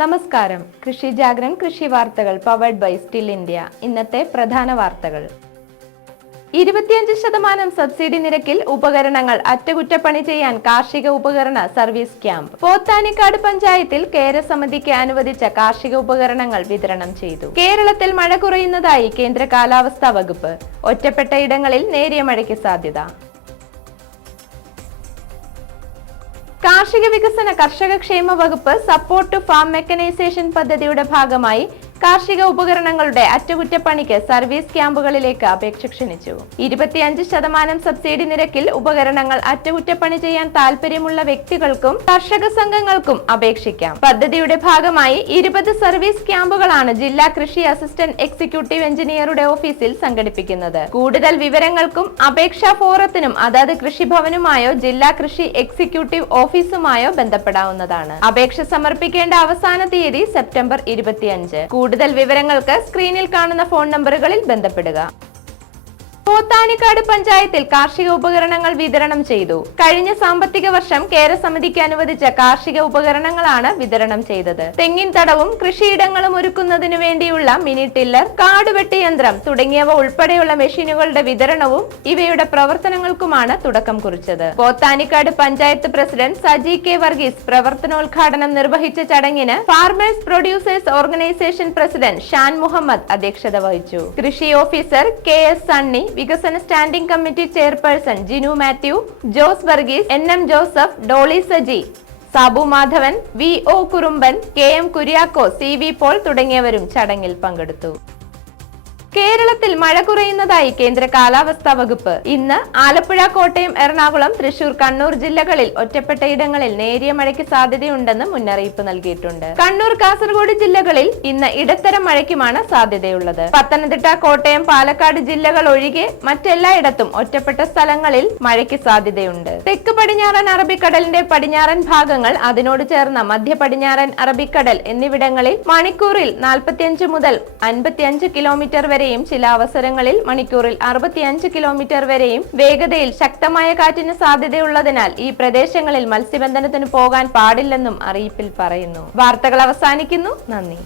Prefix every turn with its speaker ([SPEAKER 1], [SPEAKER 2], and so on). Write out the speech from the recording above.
[SPEAKER 1] നമസ്കാരം. കൃഷി ജാഗ്രൻ കൃഷി വാർത്തകൾ പവർഡ് ബൈ സ്റ്റിൽ ഇന്ത്യ ഇന്നത്തെ പ്രധാന വാർത്തകൾ. ഇരുപത്തിയഞ്ച് ശതമാനം സബ്സിഡി നിരക്കിൽ ഉപകരണങ്ങൾ അറ്റകുറ്റപ്പണി ചെയ്യാൻ കാർഷിക ഉപകരണ സർവീസ് ക്യാമ്പ്. പോത്താനിക്കാട് പഞ്ചായത്തിൽ കേരസമിതിക്ക് അനുവദിച്ച കാർഷിക ഉപകരണങ്ങൾ വിതരണം ചെയ്തു. കേരളത്തിൽ മഴ കുറയുന്നതായി കേന്ദ്ര കാലാവസ്ഥാ വകുപ്പ്. ഒറ്റപ്പെട്ട ഇടങ്ങളിൽ നേരിയ മഴയ്ക്ക് സാധ്യത. കാർഷിക വികസന കർഷക ക്ഷേമ വകുപ്പ് സപ്പോർട്ട് ടു ഫാം മെക്കനൈസേഷൻ പദ്ധതിയുടെ ഭാഗമായി കാർഷിക ഉപകരണങ്ങളുടെ അറ്റകുറ്റപ്പണിക്ക് സർവീസ് ക്യാമ്പുകളിലേക്ക് അപേക്ഷ ക്ഷണിച്ചു. ഇരുപത്തിയഞ്ച് ശതമാനം സബ്സിഡി നിരക്കിൽ ഉപകരണങ്ങൾ അറ്റകുറ്റപ്പണി ചെയ്യാൻ താൽപര്യമുള്ള വ്യക്തികൾക്കും കർഷക സംഘങ്ങൾക്കും അപേക്ഷിക്കാം. പദ്ധതിയുടെ ഭാഗമായി ഇരുപത് സർവീസ് ക്യാമ്പുകളാണ് ജില്ലാ കൃഷി അസിസ്റ്റന്റ് എക്സിക്യൂട്ടീവ് എഞ്ചിനീയറുടെ ഓഫീസിൽ സംഘടിപ്പിക്കുന്നത്. കൂടുതൽ വിവരങ്ങൾക്കും അപേക്ഷാ ഫോറത്തിനും അതാത് കൃഷിഭവനുമായോ ജില്ലാ കൃഷി എക്സിക്യൂട്ടീവ് ഓഫീസുമായോ ബന്ധപ്പെടാവുന്നതാണ്. അപേക്ഷ സമർപ്പിക്കേണ്ട അവസാന തീയതി സെപ്റ്റംബർ ഇരുപത്തിയഞ്ച്. കൂടുതൽ വിവരങ്ങൾക്ക് സ്ക്രീനിൽ കാണുന്ന ഫോൺ നമ്പറുകളിൽ ബന്ധപ്പെടുക. പോത്താനിക്കാട് പഞ്ചായത്തിൽ കാർഷിക ഉപകരണങ്ങൾ വിതരണം ചെയ്തു. കഴിഞ്ഞ സാമ്പത്തിക വർഷം കേരസമിതിക്ക് അനുവദിച്ച കാർഷിക ഉപകരണങ്ങളാണ് വിതരണം ചെയ്തത്. തെങ്ങിൻ തടവും കൃഷിയിടങ്ങളും ഒരുക്കുന്നതിനു വേണ്ടിയുള്ള മിനി ടില്ലർ കാടുവെട്ടി യന്ത്രം തുടങ്ങിയവ ഉൾപ്പെടെയുള്ള മെഷീനുകളുടെ വിതരണവും ഇവയുടെ പ്രവർത്തനങ്ങൾക്കുമാണ് തുടക്കം കുറിച്ചത്. പോത്താനിക്കാട് പഞ്ചായത്ത് പ്രസിഡന്റ് സജി കെ വർഗീസ് പ്രവർത്തനോദ്ഘാടനം നിർവഹിച്ച ചടങ്ങിന് farmers producers organisation president Shan Muhammad അധ്യക്ഷത വഹിച്ചു. കൃഷി ഓഫീസർ കെ എസ് സണ്ണി വികസന standing committee chairperson Jinu Mathew Jose Varghese N M Joseph Dolly Saji Sabu Madhavan V O Kurumban K M Kuriako C V Paul തുടങ്ങിയവരും ചടങ്ങിൽ പങ്കെടുത്തു. കേരളത്തിൽ മഴ കുറയുന്നതായി കേന്ദ്ര കാലാവസ്ഥാ വകുപ്പ്. ഇന്ന് ആലപ്പുഴ കോട്ടയം എറണാകുളം തൃശൂർ കണ്ണൂർ ജില്ലകളിൽ ഒറ്റപ്പെട്ട ഇടങ്ങളിൽ നേരിയ മഴയ്ക്ക് സാധ്യതയുണ്ടെന്ന് മുന്നറിയിപ്പ് നൽകിയിട്ടുണ്ട്. കണ്ണൂർ കാസർഗോഡ് ജില്ലകളിൽ ഇന്ന് ഇടത്തരം മഴയ്ക്കുമാണ് സാധ്യതയുള്ളത്. പത്തനംതിട്ട കോട്ടയം പാലക്കാട് ജില്ലകൾ ഒഴികെ മറ്റെല്ലായിടത്തും ഒറ്റപ്പെട്ട സ്ഥലങ്ങളിൽ മഴയ്ക്ക് സാധ്യതയുണ്ട്. തെക്ക് പടിഞ്ഞാറൻ അറബിക്കടലിന്റെ പടിഞ്ഞാറൻ ഭാഗങ്ങൾ അതിനോട് ചേർന്ന മധ്യ പടിഞ്ഞാറൻ അറബിക്കടൽ എന്നിവിടങ്ങളിൽ മണിക്കൂറിൽ നാൽപ്പത്തിയഞ്ച് മുതൽ അൻപത്തിയഞ്ച് കിലോമീറ്റർ വരെയും ചില അവസരങ്ങളിൽ മണിക്കൂറിൽ അറുപത്തിയഞ്ച് കിലോമീറ്റർ വരെയും വേഗതയിൽ ശക്തമായ കാറ്റിന് സാധ്യതയുള്ളതിനാൽ ഈ പ്രദേശങ്ങളിൽ മത്സ്യബന്ധനത്തിന് പോകാൻ പാടില്ലെന്നും അറിയിപ്പിൽ പറയുന്നു. വാർത്തകൾ അവസാനിക്കുന്നു. നന്ദി.